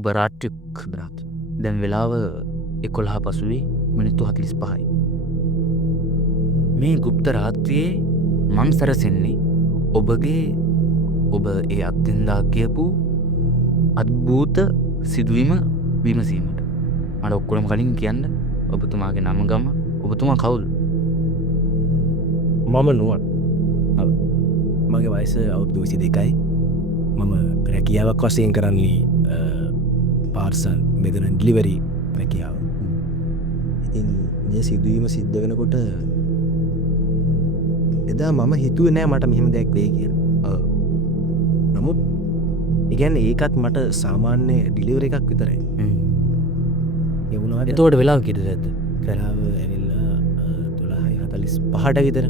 සුබරාට්‍රික් බ්‍රාත්. දැන් වෙලාව 11 පසුවී මිනිත්තු 45යි. මේ ගුප්ත රාත්‍රියේ මං සැරසෙන්නේ ඔබගේ ඔබ ඒ අත්දෙන්දා කියපු අද්භූත සිදුවීම විමසීමට. මට ඔක්කොම කලින් කියන්න ඔබතුමාගේ නම ගම ඔබතුමා කවුද? මම නුවන්. මගේ වයස අවුරුදු 22යි. මම රැකියාවක් වශයෙන් කරන්නේ පාර්සල් මෙදන ඩිලිවරි රැකියාව. ඉතින් මේ සිදුවීම සිද්ධ වෙනකොට එදා මම හිතුවේ නෑ මට මෙහෙම දෙයක් වෙයි කියලා. නමුත් ඉගැන්නේ ඒකත් මට සාමාන්‍ය ඩිලිවරි එකක් විතරයි. ඒ වුණාට එතකොට වෙලාව කීයද ඇද්ද? වෙලාව ඇවිල්ලා 12:45ට විතර.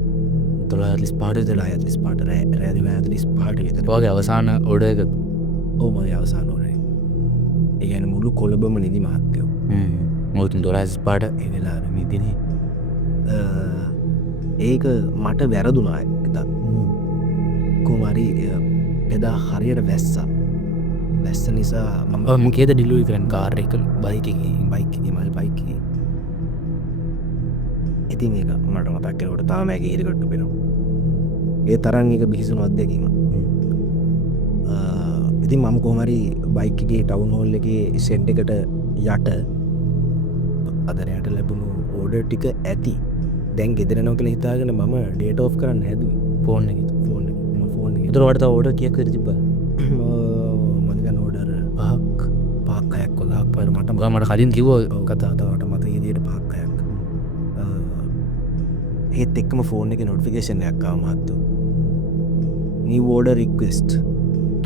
12:45 විතර. 12:45ට රෑ 12:45ට විතර. ඔයාගේ අවසාන ඕඩර් එක? ඔව් මගේ අවසාන ඕඩර් එක. ඒ කියන්නේ මුළු කොළඹම නිදි මහත්තයෝ. මොකද 12:45ට ඒ වෙලාවට නිදිනේ. ඒක මට වැරදුනා එදා. කුමාරි එදා හරියට වැස්සා. වැස්ස නිසා මම මොකේද ඩිලිවරි කරන්නේ? කාර් එක, බයික් එකේ? මගේ බයික් එකේ. ඉතින් ඒක මට මතක් කරනකොට තාම ඇගේ ඉරකට පේනවා. ඒ තරම් ඒක බිහිසුණු අත්දැකීම. ඉතින් මම කොහොම හරි බයික් එකේ ටවුන් හෝල් එකේ සෙට් එකට යට අදරයට ලැබුණු ඕඩර් ටික ඇති. දැන් ගෙදර යනවා කියලා හිතාගෙන මම ඩේටා ඔෆ් කරන්න හැදුවේ ෆෝන් එකේ. ෆෝන් එකේ. ඒතර වලට ඕඩර් කීයක් විතර තිබ්බා? මම ගන්න ඕඩර් 5ක් 6ක් 10ක් වගේ මට මට කලින් කිව්වා කතාවට මත ඒ විදිහට 5ක් 6ක්. ඒත් එක්කම ෆෝන් එකේ නොටිෆිකේෂන් එකක් ආවා මහත්තයෝ. new order request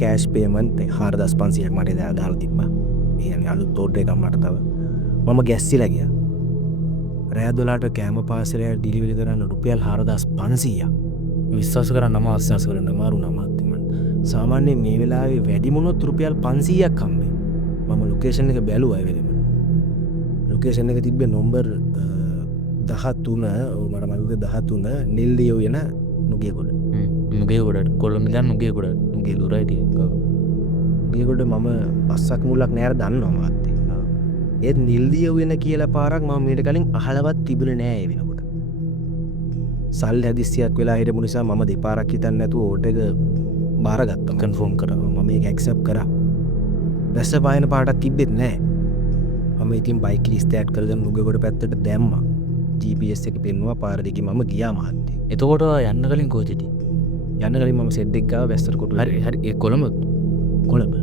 cash payment 4500ක් මට දාලා තිබ්බා. ඒ කියන්නේ අලුත් ඕඩර් එකක් මට තව. මම ගැස්සිලා ගියා. රෑ 12ට කෑම පාසලේ ඩිලිවරි කරන්න රුපියල් 4500ක්. විශ්වාස කරන්න අමාරුයි කරන්න අමාරු නමත්. සාමාන්‍යයෙන් මේ වෙලාවේ වැඩි මොනොත් රුපියල් 500ක් හම්බෙයි. මම ලොකේෂන් එක බැලුවා ඒ වෙලෙම. ලොකේෂන් එක තිබ්බේ නම්බර් 13 මට මතකද 13 නිල්දිය වෙන නුගේගොඩ. නුගේගොඩ කොළඹ ඉඳන් නුගේගොඩ නුගේ දුරයි ටික. නුගේගොඩ මම අස්සක් මුලක් නෑර දන්නවා මාත්. ඒත් නිල්දිය වෙන කියලා පාරක් මම මීට කලින් අහලවත් තිබුණේ නෑ ඒ වෙනකොට. සල්ලි හදිස්සියක් වෙලා හිටපු නිසා මම දෙපාරක් හිතන්නේ නැතුව ඕඩර් එක බාරගත්තා. කන්ෆර්ම් කරා. මම ඒක ඇක්සෙප්ට් කරා. වැස්ස පායන පාටක් තිබ්බෙත් නෑ. මම ඉතින් බයික් ලිස්ට් ඇඩ් කරගෙන නුගේගොඩ පැත්තට දැම්මා. GPS එක පෙන්නුවා පාර දිගේ මම ගියා මහත්තයා. එතකොට යන්න කලින් කොහෙද හිටියේ? යන්න කලින් මම සෙඩ් එක ගාව වැස්සට කොටු. හරි ඒ කොළඹ කොළඹ.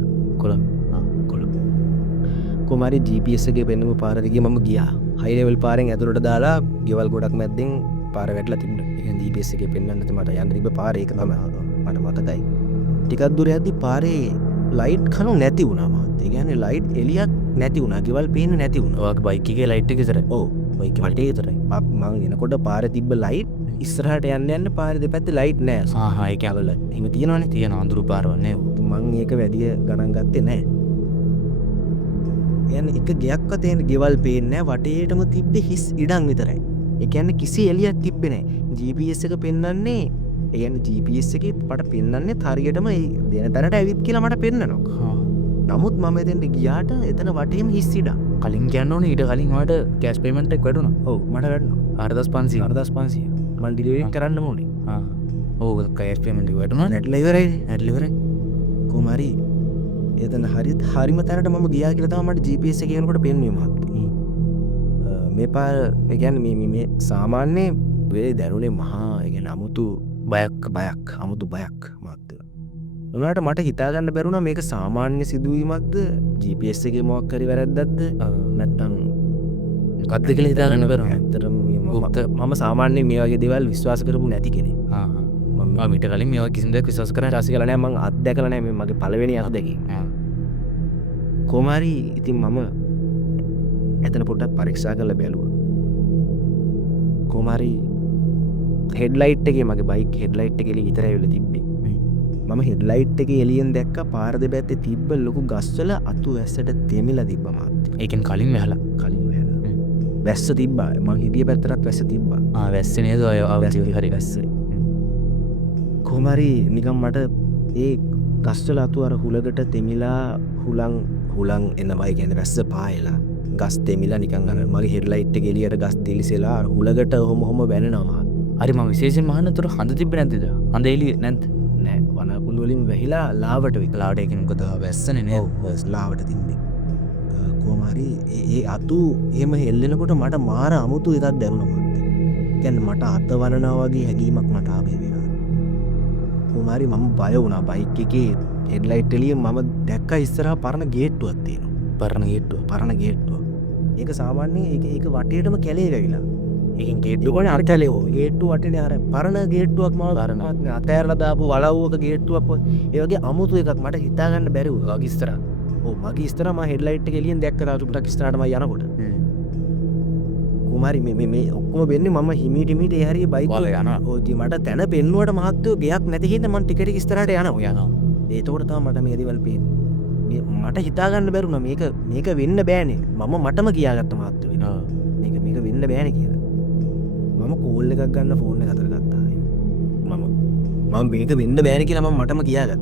කොමාරි GPS එකේ පෙන්නුව පාර දිගේ මම ගියා. හයි ලෙවල් පාරෙන් ඇතුළට දාලා ගෙවල් ගොඩක් මැද්දෙන් පාර වැටලා තිබුණා. ඒ කියන්නේ GPS එකේ පෙන්වන්න නැති මට යන්න තිබ්බ පාර ඒක තමයි මට මතකයි. ටිකක් දුර යද්දි පාරේ ලයිට් කණු නැති වුණා මහත්තයා. ඒ කියන්නේ ලයිට් එළියක් නැති වුණා. ගෙවල් පේන්නේ නැති වුණා. ඔයාගේ බයික් එකේ ලයිට් එක විතරයි. ඔව් බයික් එකේ ලයිට් එක විතරයි. මම එනකොට පාරේ තිබ්බ ලයිට් ඉස්සරහට යන්න පාරේ දෙපැත්තේ ලයිට් නැහැ. ඒක අවල. එහෙම තියෙනවනේ. තියෙන අඳුරු පාරවල් නේ. මම ඒක වැඩි ගණන් ගත්තේ නැහැ. කියන්නේ එක ගයක්වත් එන්නේ ගෙවල් පේන්නේ නැහැ. වටේටම තිබ්බේ හිස් ඉඩම් විතරයි. ඒ කියන්නේ කිසි එළියක් තිබ්බේ නැහැ. GPS එක පෙන්වන්නේ ඒ කියන්නේ GPS එකේ මට පෙන්වන්නේ හරියටම ඒ දෙන තැනට ඇවිත් කියලා මට පෙන්නනවා. නමුත් මම එතෙන්ට ගියාට එතන වටේම හිස් ඉඩම්. කලින් කියන්න ඕනේ ඊට කලින් ඔයාලට කෑෂ් පේමන්ට් එක වැටුණා. ඔව් මට වැටුණා. 4500. 4500. මම ඩිලිවරි කරන්න ඕනේ. ඔව් කෑෂ් පේමන්ට් එක වැටුණා. නැට්ලා ඉවරයි. නැට්ලා ඉවරයි. කොහොමරි එතන හරිම තැනට මම ගියා කියලා තමයි මට GPS එක කියනකොට පෙන්වුවේ මහත්තයා. මේ පාර ඒ කියන්නේ මේ සාමාන්‍ය වෙලේ දැනුනේ මහා ඒ කියන්නේ අමුතු බයක් අමුතු බයක් මහත්තයා. උනාට මට හිතා ගන්න බැරුණා මේක සාමාන්‍ය සිදුවීමක්ද GPS එකේ මොකක් හරි වැරද්දක්ද නැත්නම් මොකක්ද කියලා හිතා ගන්න බැරුණා. ඇත්තටම මම සාමාන්‍යයෙන් මේ වගේ දේවල් විශ්වාස කරපු නැති කෙනෙක්. මම මීට කලින් මේවා කිසිම දෙයක් විශ්වාස කරන්නේ රාසි කළා නෑ. මම අත්දැකලා නෑ. මේ මගේ පළවෙනි අත්දැකීම. කොහොමරි ඉතින් මම එතන පොඩ්ඩක් පරීක්ෂා කරලා බැලුවා. කොහොමරි හෙඩ්ලයිට් එකේ මගේ බයික් හෙඩ්ලයිට් එකේ විතරයි වෙලා තිබ්බේ. මම හෙඩ්ලයිට් එකේ එළියෙන් දැක්කා පාර දෙපැත්තේ තිබ්බ ලොකු ගස්වල අතු වැස්සට තෙමිලා තිබ්බා මහත්තයා. ඒකෙන් කලින් වැහලා. වැස්ස තිබ්බා. මං හිටිය පැත්තටත් වැස්ස තිබ්බා. වැස්සේ නේද ඔය හරි වැස්සේ. කොහොමරි නිකන් මට ඒ ගස්වල අතු අර හුලකට තෙමිලා හුලං හුලං එන්නමයි ගැන වැස්ස පායලා ගස් දෙමිලා නිකන් අර මගේ හෙඩ්ලයිට් එක එළියට ගස් දිලිසෙලා හුලකට ඔහොම වෙනවා. හරි මම විශේෂයෙන් අහන්න තුර හඳ තිබ්බ නැද්ද? හඳ එළිය නැද්ද? නෑ වනකුළු වලින් වැහිලා ලාවට ලාවට ඒක මොකද වැස්සනේ නේද? ලාවට තින්නේ. කොහොම හරි ඒ අතු එහෙම හෙල්ලෙනකොට මට මාර අමුතු එකක් දැනුණා මට. කියන්නේ මට අත වනනවා වගේ හැඟීමක් මට ආවේ වෙනවා. කොහොම හරි මම බය වුණා. බයික් එකේ හෙඩ්ලයිට් එළියෙන් මම දැක්ක ඉස්සරහා පරණ ගේට්ටුවක් තියෙනවා. පරණ ගේට්ටුව. ඒක සාමාන්‍යයෙන් ඒක වටේටම කැලේ වැවිලා. ඒකෙන් ගේට්ටුව කොහේ අර කැලේ ගේට්ටුව වටේනේ අර පරණ ගේට්ටුවක් මම අතෑරලා දාපු වලව්වක ගේට්ටුවක් ඒ වගේ අමුතු එකක් මට හිතා ගන්න බැරි වුණා. මගේ ඉස්සරහා. මගේ ඉස්සරහා මම හෙඩ්ලයිට් එක එළියෙන් දැක්ක තාටුපටක් ඉස්සරහට මම යනකොට. කුමාරි මේ ඔක්කොම වෙන්නේ මම හිමීට ඒ හරිය බයික් වල යනවා. ඔය මට තැන පෙන්නුවට මහත්තයෝ ගයක් නැති හින්දා මම ටිකට් එක ඉස්සරහට යනවා. ඒතකොට තමයි මට මේ දේවල් පේන්නේ. මට හිතාගන්න බැරුණා මේක වෙන්න බෑනේ. මම මටම කියාගත්ත මහත්තයෝ වෙනවා. මේක වෙන්න බෑනේ කියලා. මම කෝල් එකක් ගන්න ෆෝන් එක අතට ගත්තා. මම මේක වෙන්න බෑනේ කියලා මම මටම කියාගත්තා.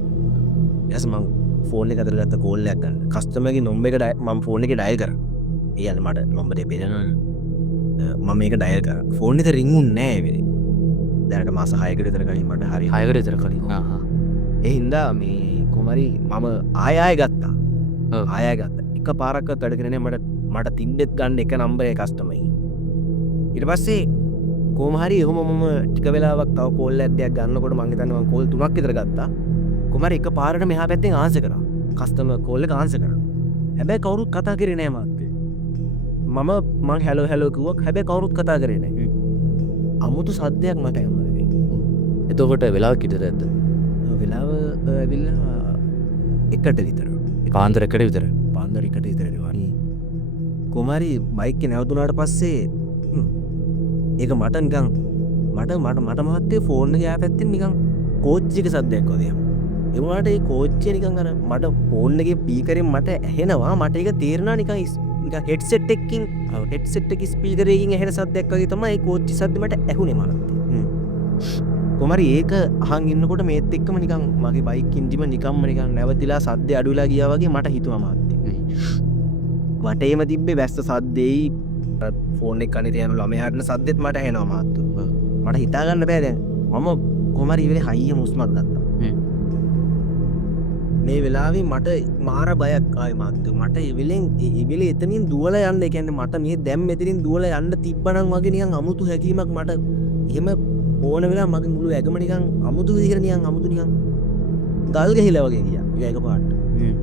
ඊට පස්සේ මම ෆෝන් එක අතට ගත්ත කෝල් එකක් ගන්න. කස්ටමර්ගේ නම්බර් එක මම ෆෝන් එකේ ඩයල් කරා. ඒ කියන්නේ මට නම්බර් එක පේනවනේ. මම මේක ඩයල් කරා. ෆෝන් එක රින් වුන්නේ නෑ ඒ වෙලේ. දැනට මාස 6කට විතර කලින් මට හරි 6කට විතර කලින්. ඒ හින්දා මේ කුමරි මම ආය ගත්තා. ආය ගත්තා. එක පාරක්වත් වැඩ කරන්නේ මට තින්දෙත් ගන්න එක නම්බර් එක කස්ටමර්යි. ඊට පස්සේ කොහොම හරි එහෙම මම ටික වෙලාවක් තව කෝල් එකක් ගන්නකොට මං හිතන්නේ මං කෝල් 3ක් විතර ගත්තා. කුමරි එක පාරට මෙහා පැත්තෙන් ආන්සර් කරා. කස්ටමර් කෝල් එක ආන්සර් කරා. හැබැයි කවුරුත් කතා කරේ නෑ මාත්. මං හැලෝ කිව්වා. හැබැයි කවුරුත් කතා කරේ නෑ. අමුතු සද්දයක් මට එමුනේ. එතකොට වෙලාව කිටද ඇද්ද? වෙලාව ඇවිල්ලා එකට විතර. පාන්දර එකට විතර. පාන්දර එකට විතර වගේ. කුමාරි බයික් එක නැවතුනාට පස්සේ ඒක මට නිකන් මට මහත්තයෝ ෆෝන් එක යා පැත්තෙන් නිකන් කෝච්චි එක සද්දයක් වගේ. ඒ වුණාට ඒ කෝච්චිය නිකන් අර මට ෆෝන් එකේ ස්පීකරෙන් මට ඇහෙනවා. මට ඒක තේරෙනවා නිකන් හෙඩ්සෙට් එකකින් හෙඩ්සෙට් එකේ ස්පීකර් එකකින් ඇහෙන සද්දයක් වගේ තමයි ඒ කෝච්චි සද්ද මට ඇහුනේ මහත්තයෝ. කොහමරි ඒක අහන් ඉන්නකොට මේත් එක්කම නිකන් මගේ බයික් එන්ජිම නිකම්ම නිකන් නැවතිලා සද්දේ අඩු වෙලා ගියා වගේ මට හිතුණා මහත්තයෝ. වටේම තිබ්බේ වැස්ස සද්දේයි ෆෝන් එක කනේ තියන ළමයාටන සද්දෙත් මට ඇහෙනවා මහත්තයෝ. මට හිතා ගන්න බෑ දැන්. මම කොහමරි ඉවලේ හයිය මුස්මක් ගත්තා. මේ වෙලාවේ මට මාර බයක් ආවේ මහත්තයෝ. මට ඉවිලේ එතනින් දුවලා යන්න. ඒ කියන්නේ මට මේ දැන් මෙතනින් දුවලා යන්න තිබ්බනම් වගේ නිකන් අමුතු හැකීමක් මට එහෙම ඕන වෙලා මගේ මුළු ඇගම නිකන් අමුතු විදිහට නිකන් ගල් ගහිලා වගේ ගියා. ඒක එකපාරට. ඒ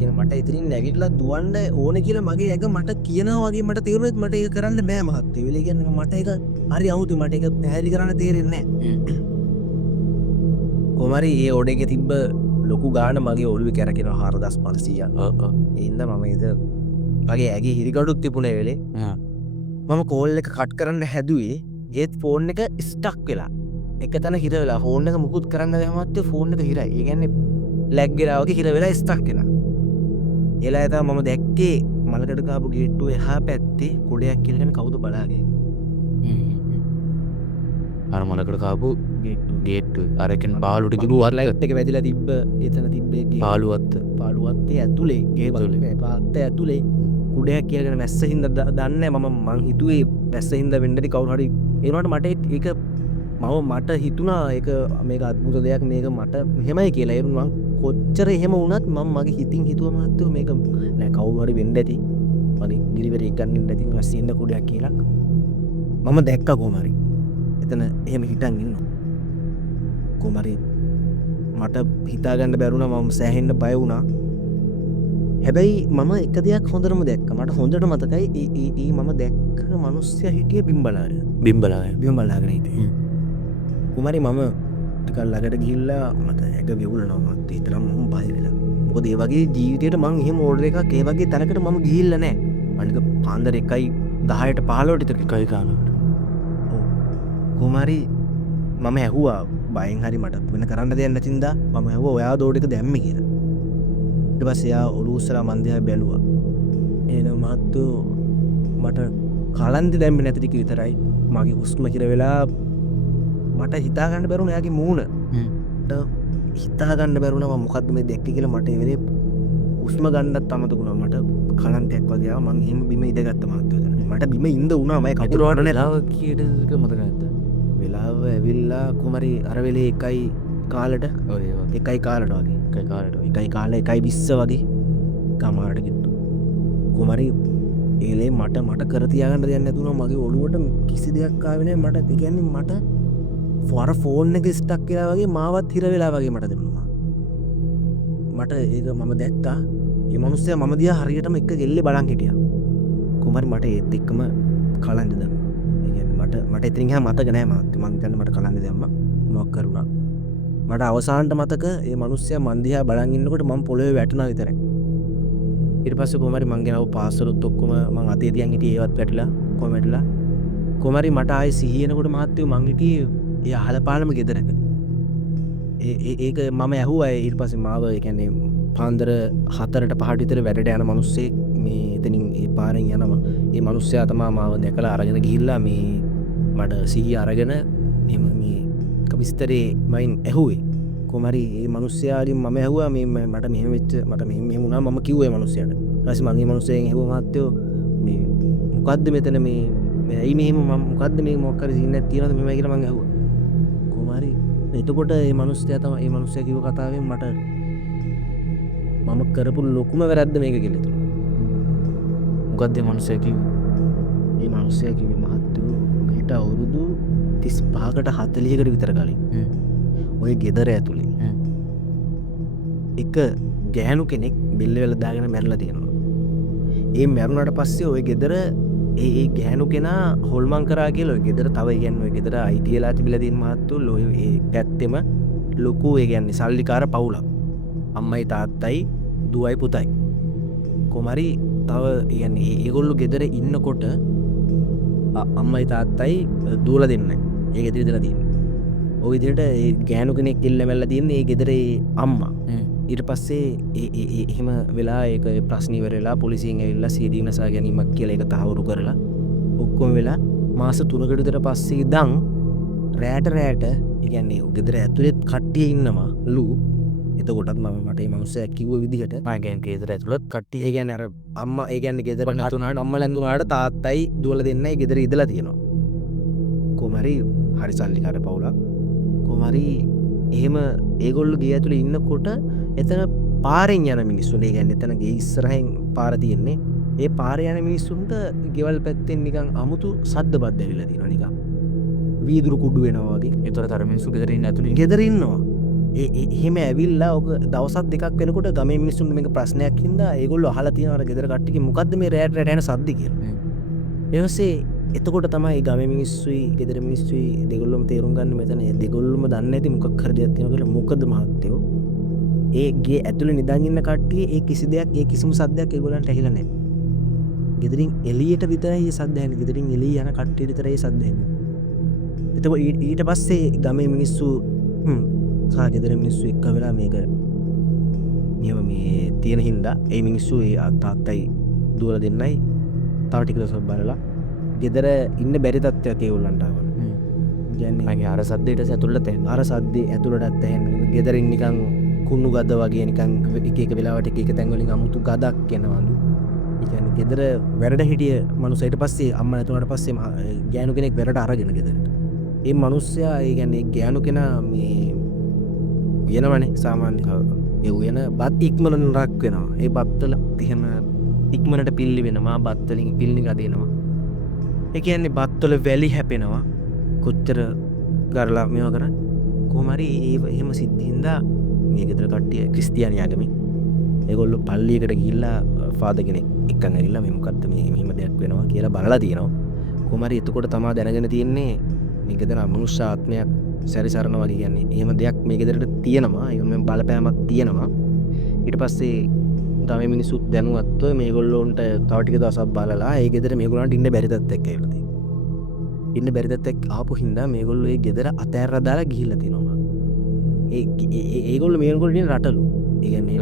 කියන්නේ මට ඉතින් නැගිටලා දුවන්න ඕනේ කියලා මගේ ඇග මට කියනවා වගේ මට තේරුණෙත් මට ඒක කරන්න බෑ මහත්තයෝ. ඒ වෙලේ කියන්නේ මට ඒක හරි අමුතුයි. මට ඒක පැහැදිලි කරන්න තේරෙන්නේ නැහැ. කොහමරි ඒ ඔඩේගේ තිබ්බ ලොකු ගාන මගේ ඔළුවේ කැරකෙනවා 4500ක්. ඒ හින්දා මම ඒක මගේ ඇගේ හිරිකඩුත් තිබුණේ ඒ වෙලේ. මම කෝල් එක කට් කරන්න හැදුවේ. ඒත් ෆෝන් එක ස්ටක් වෙලා එක තැන හිර වෙලා ෆෝන් එක මුකුත් කරන්න බැහැ මහත්තයෝ. ෆෝන් එක හිරයි. ඒ කියන්නේ ලැග් වෙලා වගේ හිර වෙලා ස්ටක් වෙලා. එලා එතන මම දැක්කේ මලකට කාපු ගේට්ටුව එහා පැත්තේ කුඩයක් කියලාගෙන කවුද බලාගෙන. අර මලකට කාපු ගේට්ටුව අරකින් පාලු ටික දුවලා එක වැදිලා තිබ්බ එතන තිබ්බේ පාළුවත්තේ ඇතුලේ ගේ බලුලේ පාත්ත ඇතුලේ කුඩයක් කියලාගෙන වැස්ස හින්දා දන්නේ මං හිතුවේ වැස්ස හින්දා වෙන්නදී කවුරු හරි ඒ වුණාට මට ඒක මට හිතුණා ඒක මේක අద్భుත දෙයක් මේක මට එහෙමයි කියලා. ඒ වුණා කොච්චර එහෙම වුණත් මම මගේ හිතින් හිතුවා මහත්තයෝ මේක නෑ කවුරු හරි වෙන්න ඇති. මම ඩිලිවරි එක ගන්න ඉන්න ඇති වැස්ස හින්දා කුඩයක් කියලා. මම දැක්කා කොහොම හරි. එතන එහෙම හිටන් ඉන්නවා. කොහොම හරි මට හිතාගන්න බැරුණා. මම සෑහෙන්න බය වුණා. හැබැයි මම එක දෙයක් හොඳටම දැක්කා. මට හොඳට මතකයි ඒ මම දැක්ක මිනිස්සයා හිටියේ බිම්බලාගෙන හිටියේ. කුමාරි මම ටිකක් ළඟට ගිහිල්ලා මට ඇඟ වෙවුලනවා. මට හිතනම් මම බය වෙලා. මොකද ඒ වගේ ජීවිතේට මං එහෙම ඕඩර් එකක් ඒ වගේ තැනකට මම ගිහිල්ලා නැහැ. අනික පාන්දර 1:10ට 15ට විතර එකයි ගානකට. ඔව්. කුමාරි මම ඇහුවා බයෙන් හරි මට වෙන කරන්න දෙයක් නැතිඳා මම ඇහුවා ඔයා දෝඩ එක දැම්මේ කියලා. ඊට පස්සේ යා ඔලුව උස්සලා මන් දිහා බැලුවා. එන මහත්තයෝ මට කලන්තේ දැම්මේ නැති ටික විතරයි. මගේ හුස්ම කිර වෙලා මට හිතා ගන්න බැරුණා එයාගේ මූණ. හිතා ගන්න බැරුණා මම මොකද්ද මේ දැක්කේ කියලා. මට ඒ වෙලේ උස්ම ගන්නත් අමතකුණා මට කලන්තයක් වගේ ආවා. මං එහෙම බිම ඉඳගත්ත මහත්තයෝ. මට බිම ඉඳ වුණා මම කකුල එතුරට වරනේ. වෙලාව කීයටද මතක නැද්ද? වෙලාව ඇවිල්ලා කුමරි අර වෙලේ 1යි කාලට ඔය 1යි කාලට වගේ. එකයි කාලට 1යි කාලේ 1:20 වගේ කමාරට ගිට්ටු. කුමරි ඒලේ මට කර තියාගන්න දෙයක් නැතුණා. මගේ ඔළුවට කිසි දෙයක් ආවේ නැහැ. මට ඒ කියන්නේ මට ෆෝර ෆෝන් එක ස්ටක් වෙලා වගේ මාවත් හිර වෙලා වගේ මට දැනුණා. මට ඒක මම දැක්කා. ඒ මිනිස්සයා මම දිහා හරියටම එක ගෙල්ලේ බලන් හිටියා. කුමරි මට ඒත් එක්කම කලන්ත දැම්මා. ඒ කියන්නේ මට එතනින් එහා මතක නැහැ මහත්තයෝ. මං හිතන්නේ මට කලන්ත දැම්මා. මොකක් කරුණා. මට අවසානට මතක ඒ මිනිස්සයා මන් දිහා බලන් ඉන්නකොට මම පොළවේ වැටුණා විතරයි. ඊට පස්සේ කුමරි මං ගෙනාව පාස්වර්ඩ් ඔක්කොම මං අතේ තියන් හිටියේ ඒවත් වැටලා කොමෙට්ලා. කුමරි මට ආයේ සිහිය එනකොට මහත්තයෝ මං හිටියේ ඒ අහලපාලම ගෙදරක. ඒක මම ඇහුවා ඊට පස්සේ මාව ඒ කියන්නේ පාන්දර 4ට 5ට විතර වැඩට යන මිනිස්සෙක් මේ එතනින් ඒ පාරෙන් යනවා. ඒ මිනිස්සයා තමයි මාව දැකලා අරගෙන ගිහිල්ලා මේ මට සිහිය අරගෙන එහෙම මේ කමිස්තරේ මයින් ඇහුවේ. කුමරි ඒ මිනිස්සයාගෙන් මම ඇහුවා මේ මට මෙහෙම වෙච්ච මට මෙහෙම වුණා මම කිව්වා ඒ මිනිස්සයාට. ඊට පස්සේ මම ඒ මිනිස්සයෙන් ඇහුවා මහත්තයෝ මේ මොකද්ද මෙතන මේ ඇයි මෙහෙම මම මොකද්ද මේ මොකක් හරි සීන් එකක් තියෙනවද මෙහෙමයි කියලා මම ඇහුවා. කුමරි එතකොට ඒ මිනිස්සයා තමයි ඒ මිනිස්සයා කිව්ව කතාවෙන් මට මම කරපු ලොකුම වැරද්ද මේක කියලා තුන. මොකක්ද මේ මිනිස්සයා කිව්වේ? ඒ මිනිස්සයා කිව්වේ මහත්තයෝ මීට අවුරුදු 35කට 40කට විතර කලින් ඔය ගෙදර ඇතුලේ එක ගෑනු කෙනෙක් බිල්ල වෙල දාගෙන මැරලා තියෙනවා. ඒ මැරුණාට පස්සේ ඔය ගෙදර ඒ ගෑනු කෙනා හොල්මන් කරා කියලා ඔය ගෙදර තව කියන්නේ ඔය ගෙදර අයිතියලා තිබිලා තියෙන මහත්තයෝ ඔය ඒ පැත්තෙම ලොකු ඒ කියන්නේ සල්ලිකාර පවුලක්. අම්මයි තාත්තයි දුවයි පුතයි. කොමරි තව කියන්නේ ඒගොල්ලෝ ගෙදර ඉන්නකොට අම්මයි තාත්තයි දුවලා දෙන්නයි. ඒ ගෙදර ඉඳලා තියෙන්නේ. ඔය විදිහට ඒ ගෑනු කෙනෙක් ඉල්ලමැල්ලා තියෙන්නේ ඒ ගෙදර අම්මා. ඊට පස්සේ එහෙම වෙලා ඒක ප්‍රශ්න ඉවර වෙලා පොලිසියෙන් ඇවිල්ලා සීඩී නසා ගැනීමක් කියලා ඒක තහවුරු කරලා ඔක්කොම වෙලා මාස 3කට විතර පස්සේ ඉඳන් රැට ඒ කියන්නේ ගෙදර ඇතුළෙත් කට්ටිය ඉන්නවලු. එතකොටත් මට මේ මිනිස්සයා කිව්ව විදිහට මම කියන්නේ ගෙදර ඇතුළත් කට්ටිය ඒ කියන්නේ අර අම්මා ඒ කියන්නේ ගෙදර නැතුණාට අම්මා ලැඳුනාට තාත්තයි දුවලා දෙන්නයි ගෙදර ඉඳලා තියෙනවා. කොමරි හරි සල්ලිකාර පවුලක්. කොමරි එහෙම ඒගොල්ලෝ ගේ ඇතුලේ ඉන්නකොට එතන පාරෙන් යන මිනිස්සුන් ඒ කියන්නේ එතන ගේ ඉස්සරහින් පාර තියෙන්නේ. ඒ පාරේ යන මිනිස්සුන්ට ගෙවල් පැත්තෙන් නිකන් අමුතු සද්ද බද්ද ඇවිල්ලා තියෙනවා නිකන්. වීදුරු කුඩු වෙනවා වගේ. ඒතර අර මිනිස්සු ගෙදර ඉන්න ඇතුළේ ගෙදර ඉන්නවා. එහෙම ඇවිල්ලා ඔක දවසක් දෙකක් වෙනකොට ගමේ මිනිස්සුන්ට මේක ප්‍රශ්නයක් හින්දා ඒගොල්ලෝ අහලා තියෙනවා අර ගෙදර කට්ටියගේ මොකද්ද මේ රැට යන සද්ද කියලා. ඊපස්සේ එතකොට තමයි ගමේ මිනිස්සුයි ගෙදර මිනිස්සුයි දෙගොල්ලොම තේරුම් ගන්න මෙතන දෙගොල්ලොම දන්නේ නැති මොකක් හරි දෙයක් තියෙනවා කියලා. මොකද මහත්තයෝ ඒ ගේ ඇතුලේ නිදාගෙන ඉන්න කට්ටිය ඒ කිසි දෙයක් ඒ කිසිම සද්දයක් ඒගොල්ලන්ට ඇහිලා නැහැ. ගෙදරින් එළියට විතරයි මේ සද්ද ඇහෙන්නේ. ගෙදරින් එළිය යන කට්ටිය විතරයි මේ සද්ද ඇහෙන්නේ. එතකොට ඊට පස්සේ ගමේ මිනිස්සු ගෙදර මිනිස්සු එක්ක වෙලා මේක නියම මේ තියෙන හින්දා ඒ මිනිස්සු ඒ තාත්තයි දුවලා දෙන්නයි තව ටික දවසක් බලලා ගෙදර ඉන්න බැරි තත්ත්වයක් ඒගොල්ලන්ට ආවා. කියන්නේ මගේ අර සද්දේට ඇතුළට එන්න අර සද්දේ ඇතුළටත් ඇහෙන්නේ. ගෙදරින් නිකන් කුණු ගද වගේ නිකන් එක එක වෙලාවට එක එක තැන් වලින් අමුතු ගදක් එනවලු. ඒ කියන්නේ ගෙදර වැඩ හිටිය මනුස්සයෙක් පස්සේ අම්මා නැතුණාට පස්සේ ගෑනු කෙනෙක් වැඩට අරගෙන ගෙදරට. ඒ මනුස්සයා ඒ කියන්නේ ගෑනු කෙනා මේ වෙනවනේ සාමාන්‍ය ඒ වෙන බත් ඉක්මනට රක් වෙනවා. ඒ බත්වල එහෙම ඉක්මනට පිල්ලි වෙනවා. බත් වලින් පිල්ලි ගදිනවා. ඒ කියන්නේ බත්වල වැලි හැපෙනවා. කොච්චර ගරලා මේවා කරා කොහොම හරි එහෙම සිද්ධ හින්දා මේ ගෙදර කට්ටිය ක්‍රිස්තියානි ආගමේ ඒගොල්ලෝ පල්ලියකට ගිහිල්ලා ෆාදර් කෙනෙක් එක්කන් ඇවිල්ලා මේ මොකද්ද මේ මෙහෙම දෙයක් වෙනවා කියලා බලලා තියෙනවා. කොහොම හරි එතකොට තමයි දැනගෙන තියෙන්නේ මේ ගෙදර මනුෂ්‍ය ආත්මයක් සැරිසරනවා වගේ. කියන්නේ එහෙම දෙයක් මේ ගෙදරට තියෙනවා. ඒ වගේම බලපෑමක් තියෙනවා. ඊට පස්සේ තමයි මිනිස්සුත් දැනුවත්ව මේගොල්ලොන්ට තව ටික දවසක් බලලා ඒ ගෙදර මේගොල්ලන්ට ඉන්න බැරි තත්ත්වයක් ඇවිල්ලා තියෙනවා. ඉන්න බැරි තත්ත්වයක් ආපු හින්දා මේගොල්ලෝ ඒ ගෙදර අතෑරලා දාලා ගිහිල්ලා තියෙනවා. ඒගොල්ලෝ මේගොල්ලෝ ඉන්නේ රටලු. ඒ කියන්නේ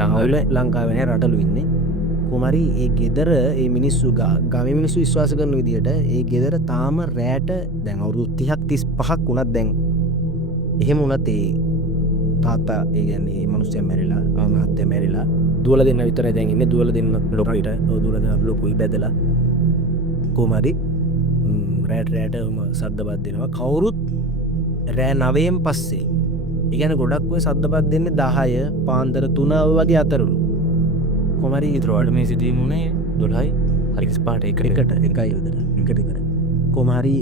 ලංකාවේ නෑ රටලු ඉන්නේ. කොහොමරි ඒ ගෙදර ඒ මිනිස්සු ගමේ මිනිස්සු විශ්වාස කරන විදිහට ඒ ගෙදර තාම රැට දැන් අවුරුදු 30ක් 35ක් වුණත් දැන් එහෙම වුණත් ඒ තාත්තා ඒ කියන්නේ මේ මිනිස්සයා මැරිලා මහත්තයා මැරිලා දුවල දෙන්න විතර දැන්න්න දුවල දෙන්න ලොකට දුරද ලොකුයි බැදලා කෝමරි රෑටම සද්ධපත් දෙනවා කවුරුත් රෑ නවයෙන් පස්සේ ඉගැන ගොඩක්ව සද්ධපත් දෙන්න 10 පාන්දර 3 වගේ අතරුණු කොමරි ඉතරවාට මේ සිදීමුණේ 12යි හරිස් පාට එකට එකයි යුදර එකට කොමරි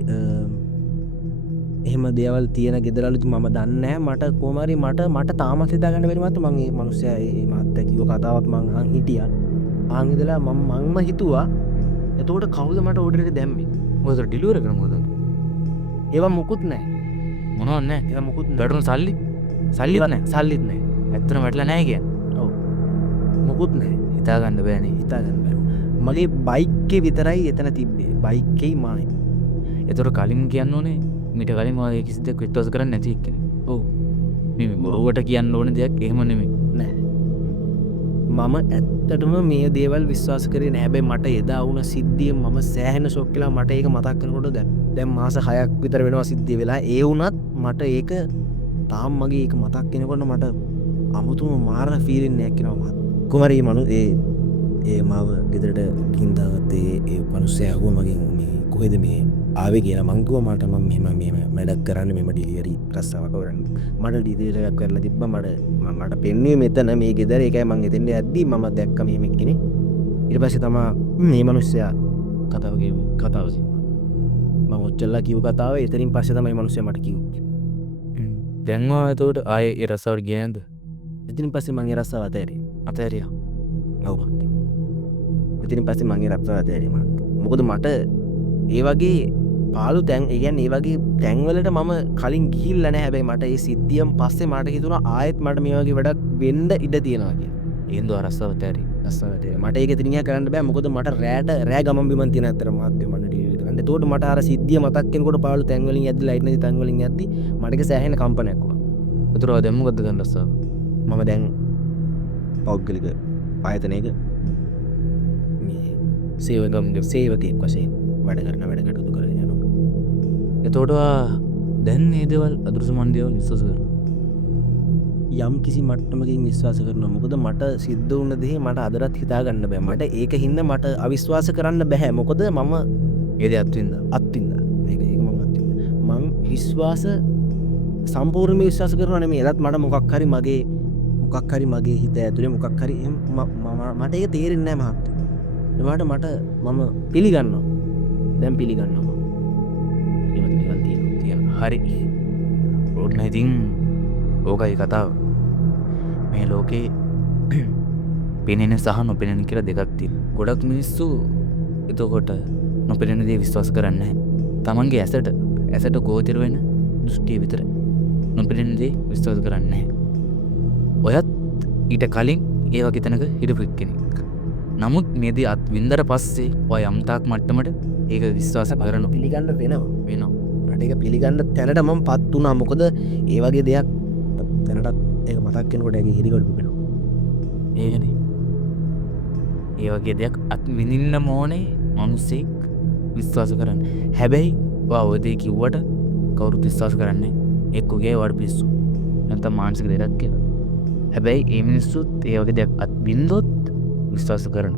එහෙම දේවල් තියෙන ගෙදරලතු මම දන්නෑ මට කෝමරි මට තාමත් හිතාගන්න වෙනමත් මගේ මනුස්සය මත්ත කිව කතාවත් මංහන් හිටිය ආංගිදලා මංම හිතුවා එතකොට කවුද මට ඕඩරට දැම්මි මොද ඩිලුවර කර මොද ඒවා මුකුත් නෑ මොනවන්න ඒ මුකුත් බැටුන් සල්ලි සල්ලිවන සල්ලිත් නෑ ඇත්තන වැටල නෑ කිය ඔව මුකුත් නෑ හිතාගන්න බෑන හිතාගන්න බැ මගේ බයික්කේ විතරයි එතන තිබ්බේ බයික්කෙයි මානේ එතොට කලින් කියන්න ඕනේ මිට කලින් වාගේ කිසිදක් විට්වස කරන්න නැතික්කෙන ඕ මෙ බොරුවට කියන්න ඕන දෙයක් එහෙමනෙමේ නෑ මම ඇත්තටම මේ දේවල් විශ්වාස කරේ නෑබැයි මට එදා වුණ සිද්ධිය මම සෑහෙන ශොක්කලා මට ඒක මතක් කනකොට දැම් මාස 6ක් විතර වෙනවා සිද්ධිය වෙලා ඒ වුණත් මට ඒක තාම් මගේ ඒක මතක් කෙනකොට මට අමුතුම මාර ෆීලෙන් නැක්කෙනවා කුමරී මනු ඒ මාව ගෙදරට ගින්දාගත්තේ ඒ මනුස්සයහුව මගින් මේ කොහෙද මේ ආවේ කියලා මංකුව මට මම මෙම මැඩක් කරන්න මෙම ඩිලියරි රස්සාාව කරන්න මට ඩිදිරයක් කරලා තිබ්බ මට පෙන්න්නේ මෙතන මේ ගෙදර එකයි මං එතෙන්ට ඇද්දී ම දැක්ක මෙමෙක්කෙන ඉට පස්සේ තමා මේ මනුස්සයා කතාවගේ කතාවසිම ම ඔච්චල්ලා කිව් කතාව එතරින් පස්ස තමයි මනුස්සය මට කිව් දැන්වා ඇතවට ආය රස්සවට ගයන්ද ඉතින් පස්සේ මගේ රස්සාව අතෑරේ අතෑරිය ඔව්ති ඉතින් පස්සේ මගේ රක්ෂා අතෑරීම මොකද මට ඒ වගේ පාලු තැන් ඒගැන් ඒ වගේ තැන්වලට මම කලින් ගිල්ල නෑ හැබැයි මට ඒ සිද්ධියම් පස්සේ මට හිතුන ආයෙත් මට මේ වගේ වැඩක් වෙන්ඩ ඉඩ තියෙනවා කිය ඒන්ද අරස්සාව තෑරි රස්සාවට මට ඒක තිනිය කරන්න බෑ මොකද මට රෑට රෑ ගම බිමන් තින අතර මාත්‍ය මට තෝට මට අර සිද්ධිය මතක්කෙනකොට පාලු තැන්වලින් ඇද ලයින තැන්වලින් ඇද මටක සෑහෙන කම්පනැක්ුණ උතුරවා දෙම ගොද ගන්න රස්සා මම දැන් පෞද්ගලික ආයතනයක සේවගම් සේවකයෙක් වශයෙන් වැඩ කරන වැඩකටතු කර යනවා එතෝටවා දැන් ඒදවල් අදුරස මන්දයවල් විශ්වාස කරන යම් කිසි මට්ටමකින් විශ්වාස කරන මොකද මට සිද්ධ වන්න දෙහ මට අදරත් හිතාගන්න බෑ මට ඒක හින්න මට අවිශ්වාස කරන්න බැහැ මොකද මම ඒද අත්වින්ද අත්තින්න මං විශ්වාස සම්පූර්ම විශ්වාස කරන මේ එලත් මට මොකක් හරි මගේ හිත ඇතුළේ මොකක් හරි මට ඒක තේරෙන්නෑ මහත්ත එවාට මට මම පිළිගන්න දැම් පිළිගන්නවා හරි රෝඩ්න ඉතින් ඕකයි කතාව මේ ලෝකේ පෙනෙන සහ නොපෙනෙන කියර දෙකක්ති ගොඩක් මිනිස්සු එතකොට නොපෙනෙන දේ විශ්වාස කරන්න තමන්ගේ ඇසට ගෝතිර වෙන දෘෂ්ටිය විතර නොපෙනෙන දේ විශ්වාස කරන්න ඔයත් ඊට කලින් ඒ වගේ තැනක හිටපු කෙනෙක් නමුත් මේද අත් වින්දර පස්සේ ඔය යම්තාක් මට්ටමට ඒක විශ්වාස කරන පිළිගන්න වෙනවා රටක පිළිගන්න තැනට මම පත් වනා මොකද ඒ වගේ දෙයක් තැනටත් ඒ මතක්කෙනකොට ඇගේ හිරිකොල්පි පෙන ඒගන ඒ වගේ දෙයක් අත් විඳින්න මෝනේ මනුස්සෙක් විශ්වාස කරන්න හැබැයි ඔවදේ කිව්වට කවුරුත් විශ්වාස කරන්නේ එක්කුගේ වඩ පිස්සු නැත මාන්සික දෙරක් කියලා හැබැයි ඒ මිනිස්සුත් ඒ වගේ දෙයක් අත් බින්දොත් විශ්වාස කරන